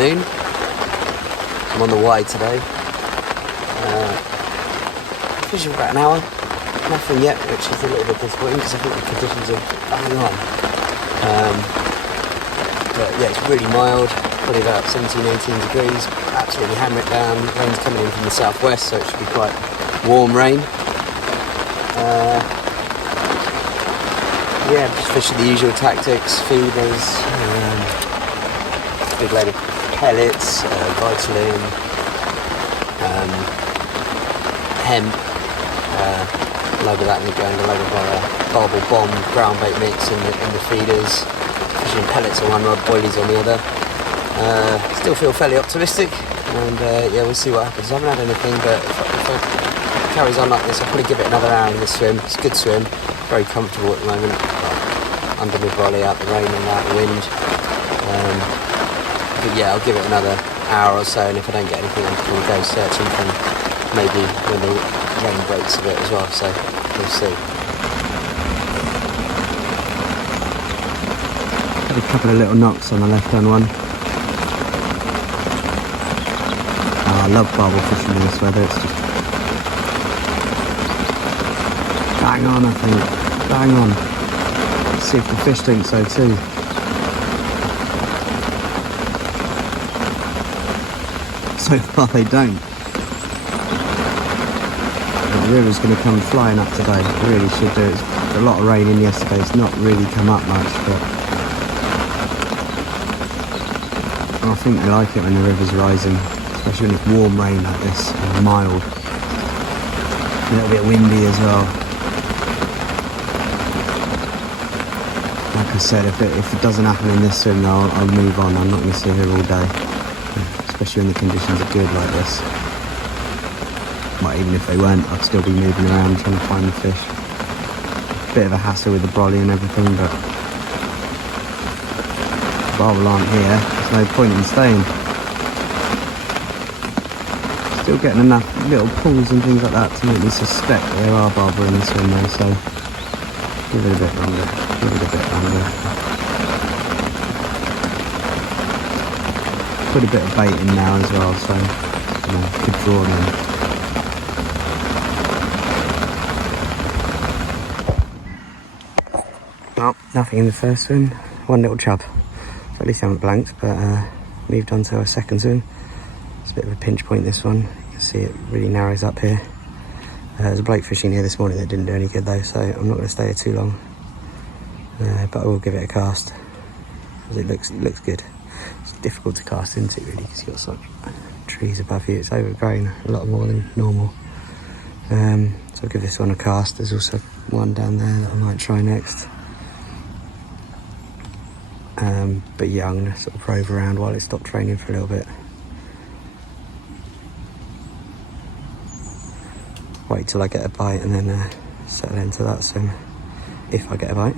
afternoon. I'm on the Y today. Fishing for about an hour. Nothing yet, which is a little bit disappointing because I think the conditions are bang on. But yeah, it's really mild, probably about 17, 18 degrees. Absolutely hammer it down. Rain's coming in from the southwest, so it should be quite warm rain. Yeah, just fishing the usual tactics, feeders, big load of pellets, vitamin, hemp, a load of that in the ground, a load of barbel bomb, ground bait mix in the feeders, fishing pellets on one rod, boilies on the other. Still feel fairly optimistic, and yeah, we'll see what happens. I haven't had anything, but if it carries on like this, I'll probably give it another hour in this swim. It's a good swim, very comfortable at the moment. Under my brolly, out the rain and out the wind. But yeah, I'll give it another hour or so, and if I don't get anything, I'm going to go searching for maybe when the rain breaks a bit as well, so we'll see. Had a couple of little knocks on the left-hand one. Oh, I love barbel fishing in this weather, it's just bang on, I think, bang on. See if the fish think so too. So far they don't. The river's going to come flying up today. It really should do. It's a lot of rain in yesterday. It's not really come up much, but I think they like it when the river's rising, especially when it's warm rain like this and mild. A little bit windy as well. Like I said, if it doesn't happen in this swim, I'll move on. I'm not going to sit here all day, especially when the conditions are good like this. Well, even if they weren't, I'd still be moving around trying to find the fish. Bit of a hassle with the brolly and everything, but the barbel aren't here. There's no point in staying. Still getting enough little pulls and things like that to make me suspect that there are barbel in the swim though, so give it a bit longer. Give it a bit longer. Put a bit of bait in now as well, so you know, good draw then. Well, nothing in the first swim. One little chub. So at least I haven't blanked, but moved on to a second swim. It's a bit of a pinch point, this one. You can see it really narrows up here. There's a bloke fishing here this morning that didn't do any good though, so I'm not going to stay here too long. But I will give it a cast, because it looks good. It's difficult to cast into really, because you've got such trees above you. It's overgrown a lot more than normal. So I'll give this one a cast. There's also one down there that I might try next. But yeah, I'm going to sort of rove around while it stops raining for a little bit. Wait till I get a bite and then settle into that swim, if I get a bite.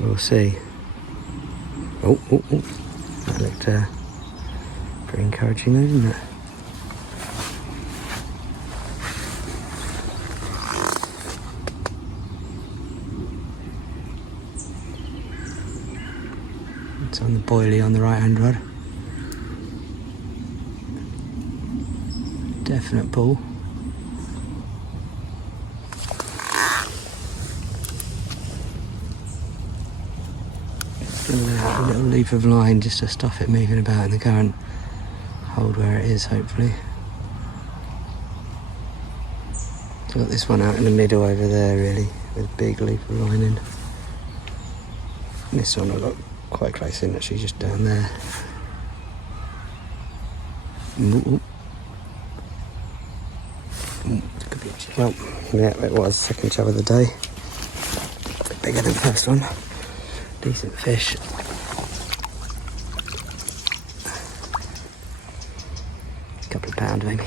We'll see. Oh, that looked pretty encouraging though, didn't it? It's on the boilie on the right hand rod. Definite pull. A little loop of line just to stop it moving about in the current. Hold where it is, hopefully. I've got this one out in the middle over there, really, with a big loop of line in. And this one I got quite close in, actually, just down there. Ooh. Could be, well, yeah, it was second chub of the day. A bit bigger than the first one. Decent fish. A couple of pound maybe.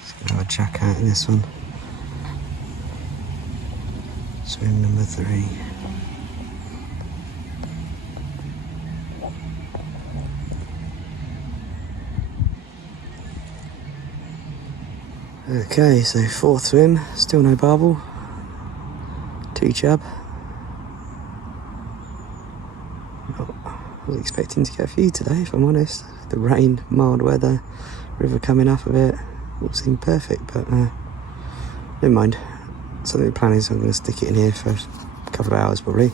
Just gonna have a chuck out in this one. Swim number 3. Okay, so 4th swim, still no barbel. 2 chub, I was expecting to get a few today, if I'm honest. The rain, mild weather, river coming up a bit, all seemed perfect, but never mind. So the plan is I'm going to stick it in here for a couple of hours probably.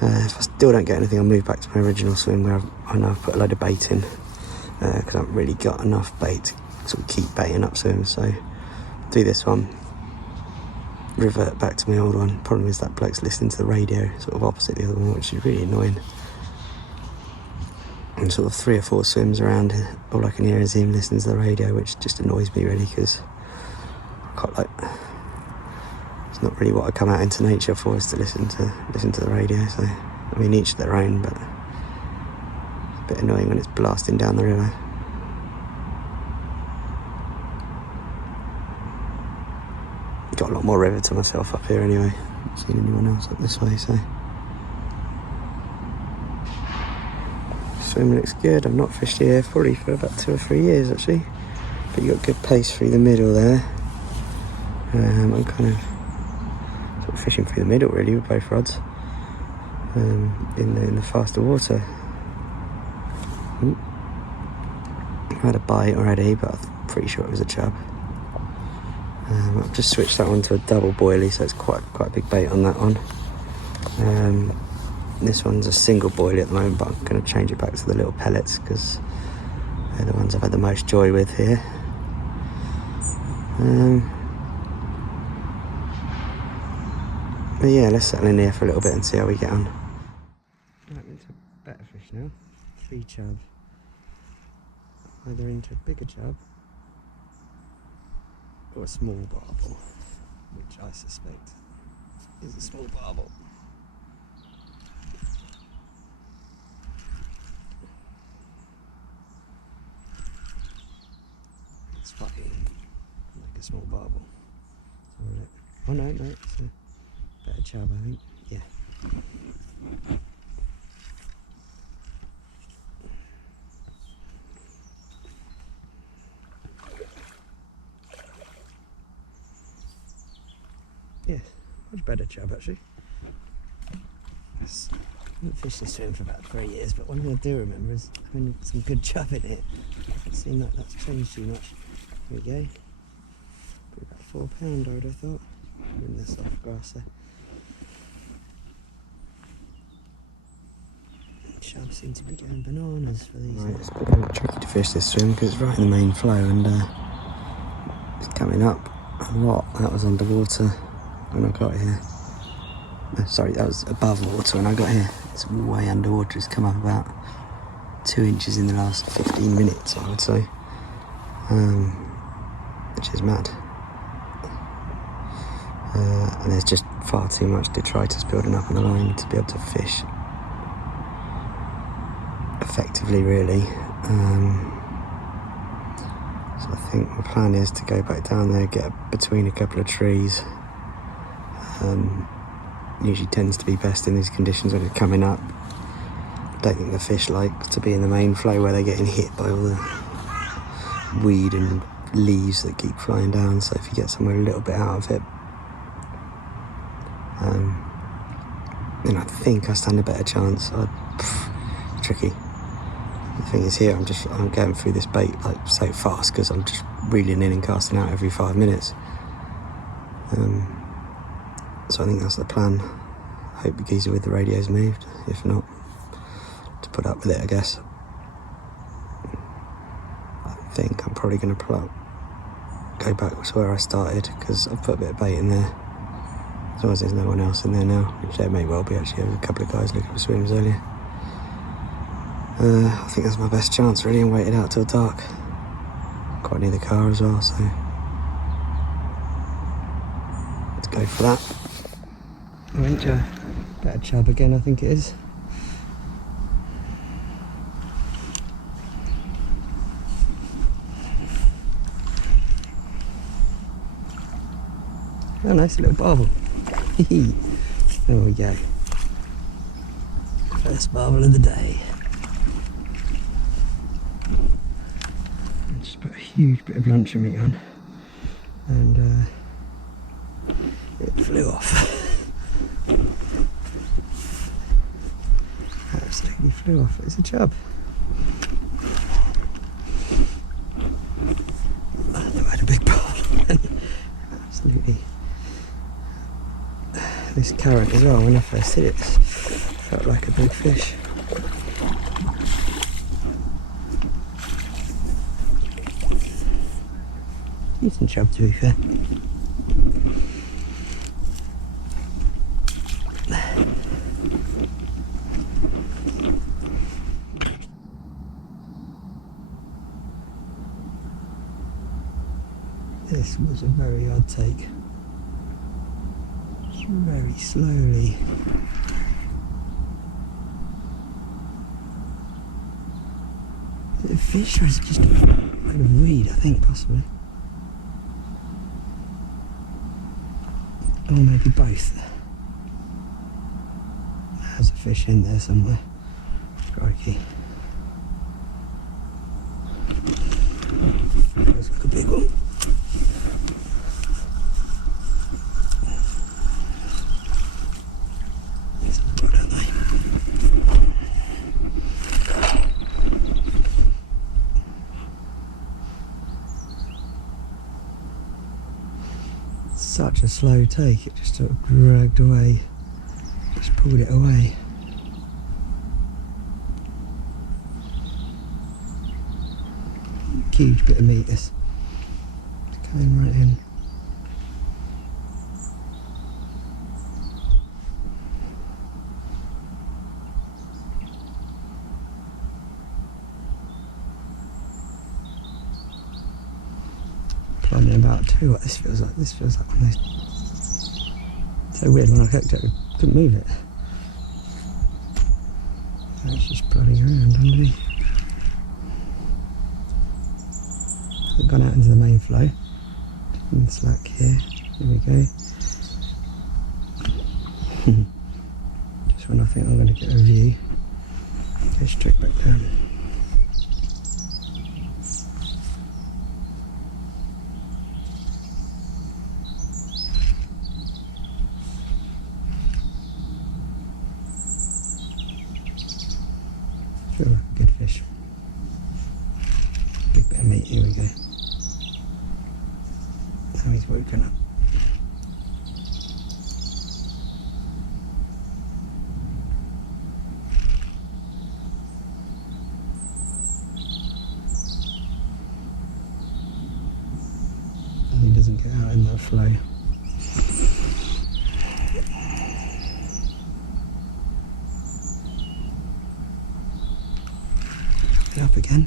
If I still don't get anything, I'll move back to my original swim where I know I've put a load of bait in, because I haven't really got enough bait to sort of keep baiting up swims. So do this one, revert back to my old one. Problem is that bloke's listening to the radio, sort of opposite the other one, which is really annoying. And sort of 3 or 4 swims around, all I can hear is him listening to the radio, which just annoys me really, because I quite like, it's not really what I come out into nature for, is to listen to the radio. So I mean, each their own, but it's a bit annoying when it's blasting down the river. Got a lot more river to myself up here anyway. Haven't seen anyone else up this way, so swim looks good. I've not fished here probably for about 2 or 3 years actually, but you got good pace through the middle there. I'm kind of sort of fishing through the middle really with both rods, in the faster water. I had a bite already, but I'm pretty sure it was a chub. I've just switched that one to a double boilie, so it's quite a big bait on that one. This one's a single boilie at the moment, but I'm going to change it back to the little pellets because they're the ones I've had the most joy with here. But yeah, let's settle in here for a little bit and see how we get on. Right, into a better fish now. 3 chub. Either into a bigger chub or a small barbel, which I suspect is a small barbel. It's fighting like a small barbel. Oh no, it's a better chub, I think. Yeah. Yes, much better chub actually. I haven't fished this swim for about 3 years, but one thing I do remember is having some good chub in it. I haven't seen that's changed too much. There we go. Probably about 4 pound I would have thought. In the soft grass there. Chub seem to be going bananas for these. Right, it's been a bit tricky to fish this swim because it's right in the main flow and it's coming up a lot. That was underwater when I got here. Sorry, that was above water when I got here. It's way underwater. It's come up about 2 inches in the last 15 minutes, I would say, which is mad. And there's just far too much detritus building up on the line to be able to fish effectively, really. So I think my plan is to go back down there, get between a couple of trees. Usually tends to be best in these conditions when it's coming up. I don't think the fish like to be in the main flow where they're getting hit by all the weed and leaves that keep flying down. So if you get somewhere a little bit out of it, then I think I stand a better chance. Tricky. The thing is here, I'm going through this bait like so fast because I'm just reeling in and casting out every 5 minutes. So I think that's the plan. I hope the geezer with the radio's moved. If not, to put up with it, I guess. I think I'm probably going to go back to where I started because I've put a bit of bait in there. As long as there's no one else in there now, which there may well be actually. There was a couple of guys looking for swims earlier. I think that's my best chance really, and waited out till dark. Quite near the car as well, so let's go for that. I went to a better chub again, I think it is. Oh, nice little barbel. There we go. First barbel of the day. I just put a huge bit of luncheon meat on and it flew off. Absolutely flew flew off. It's a chub. I never had a big pole. Absolutely. This current as well, when I first hit it, felt like a big fish. Decent chub, to be fair. This was a very odd take. Just very slowly. Is it a fish or is it just a load of weed? I think possibly. Or maybe both. There's a fish in there somewhere. Crikey. Feels like a big one. There's a rod, aren't they? Such a slow take, it just sort of dragged away, just pulled it away. Huge bit of meat this. It's coming right in. Plodding about too. What this feels like. This feels like almost so weird. When I hooked it, I couldn't move it. It's just plodding around underneath. I've gone out into the main flow. In the slack here. Here we go. Just when I think I'm going to get a view, go straight back down. Feel like a good fish. Big bit of meat, here we go. Now he's woken up. And he doesn't get out in that flow. Up again.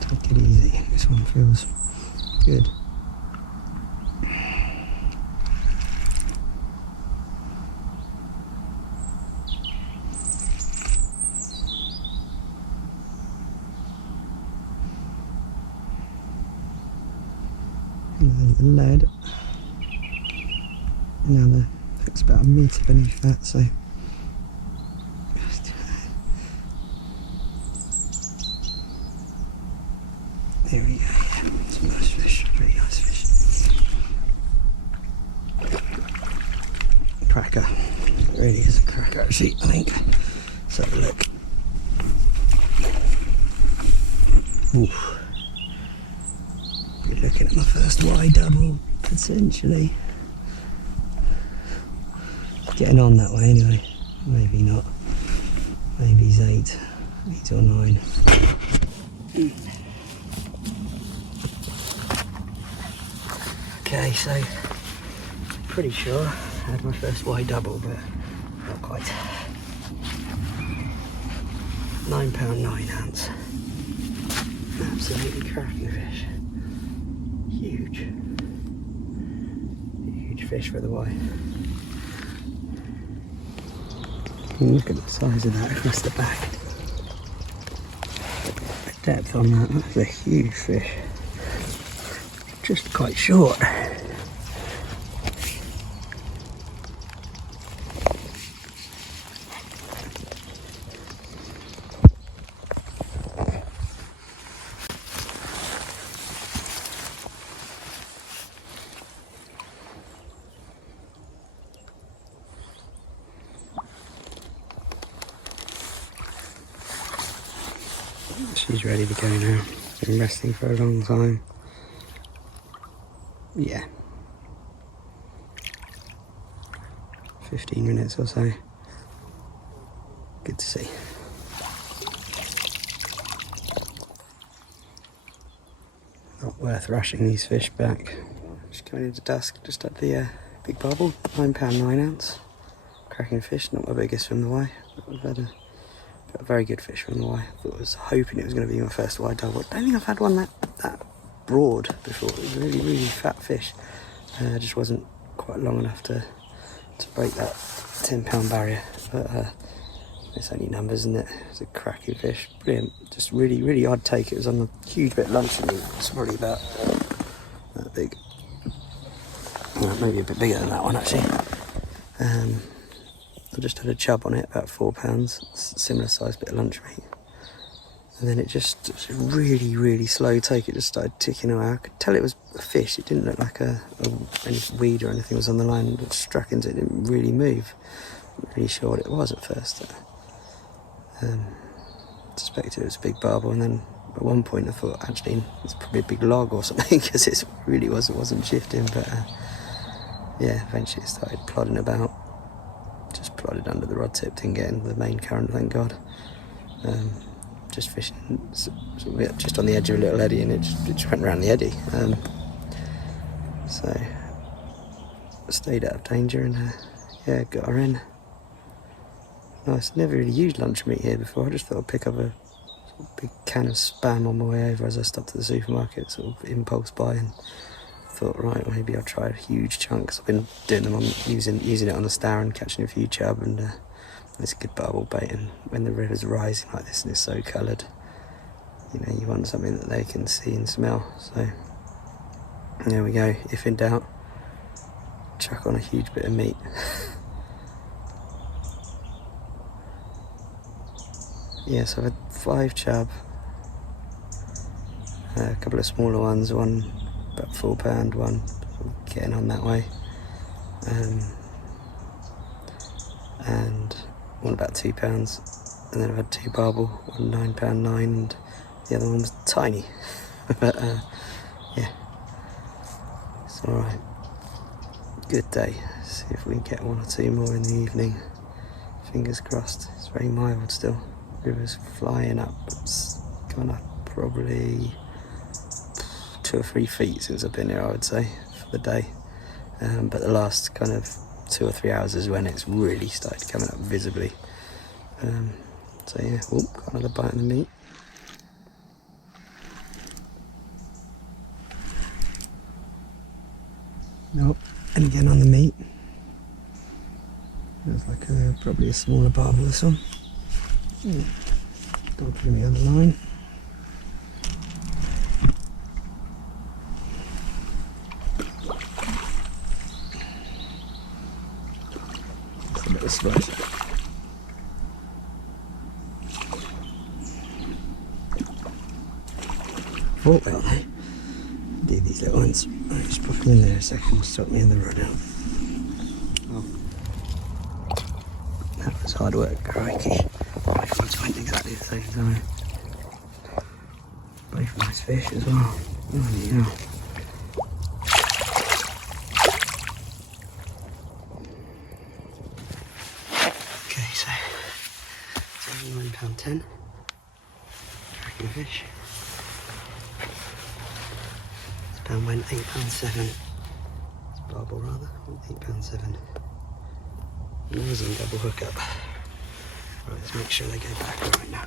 Take it easy, this one feels good. And there's the lead. Now the hook's about a metre beneath that, so there we go. It's a nice fish, really nice fish. Cracker. It really is a cracker actually, I think. Let's have a look. Oof. Be looking at my first Y double, potentially. Getting on that way anyway. Maybe not. Maybe he's 8 or 9. Okay, so pretty sure I had my first Y double, but not quite. £9.9 ounce. Absolutely cracking fish. huge. Huge fish for the Y. And look at the size of that across the back. The depth on that, that's a huge fish. Just quite short. She's ready to go now. Been resting for a long time. Yeah. 15 minutes or so. Good to see. Not worth rushing these fish back. Just coming into dusk, just at the big barbel, £9 9oz. Cracking fish, not my biggest from the Y. I've had a very good fish from the Y. I was hoping it was going to be my first Y double. I don't think I've had one that broad before. It was a really, really fat fish. Just wasn't quite long enough to break that £10 barrier. But it's only numbers, isn't it? It's a cracking fish. Brilliant. Just really, really odd take. It was on a huge bit of lunch for me. It's probably about that big. Well, maybe a bit bigger than that one, actually. I just had a chub on it, about £4, similar size bit of lunch meat. And then it was a really, really slow take. It just started ticking away. I could tell it was a fish. It didn't look like any weed or anything was on the line. It struck into it, didn't really move. I'm not really sure what it was at first. Suspected it was a big barbel, and then at one point I thought actually it's probably a big log or something, because it really wasn't shifting. But yeah, eventually it started plodding about. Just plodded under the rod tip, didn't get into the main current, thank God. Just fishing just on the edge of a little eddy, and it just went around the eddy. So I stayed out of danger, and yeah, got her in. Nice. Never really used lunch meat here before. I just thought I'd pick up a big can of Spam on my way over as I stopped at the supermarket, sort of impulse buy, and thought, right, maybe I'll try a huge chunk, because I've been doing them on using it on the star and catching a few chub, and it's a good barbel bait. And when the river's rising like this and it's so coloured, you know, you want something that they can see and smell. So there we go. If in doubt, chuck on a huge bit of meat. Yeah, so I've had 5 chub, a couple of smaller ones, one about £4, one getting on that way, and one about £2, and then I've had 2 barbel, one £9 9, and the other one was tiny. But yeah, it's all right. Good day. See if we can get 1 or 2 more in the evening. Fingers crossed. It's very mild still. River's flying up. It's gone up probably 2 or 3 feet since I've been here, I would say, for the day. But the last kind of 2 or 3 hours is when it's really started coming up visibly. So yeah, got another bite of the meat. Nope, and again on the meat. Looks like probably a smaller barbel, this one. Don't put me on the line. It's a bit of splash. Oh, well, do these little ones. I'll just pop them in there a second, stop me in the rod out. Oh. That was hard work, crikey. Both ones went exactly the same time. Both nice fish as well. Oh, yeah. Okay, so it's £9.10. Cracking fish. This pound went £8.7. It's barbel rather, £8.7. Amazing double hookup. Right, let's make sure they go back right now.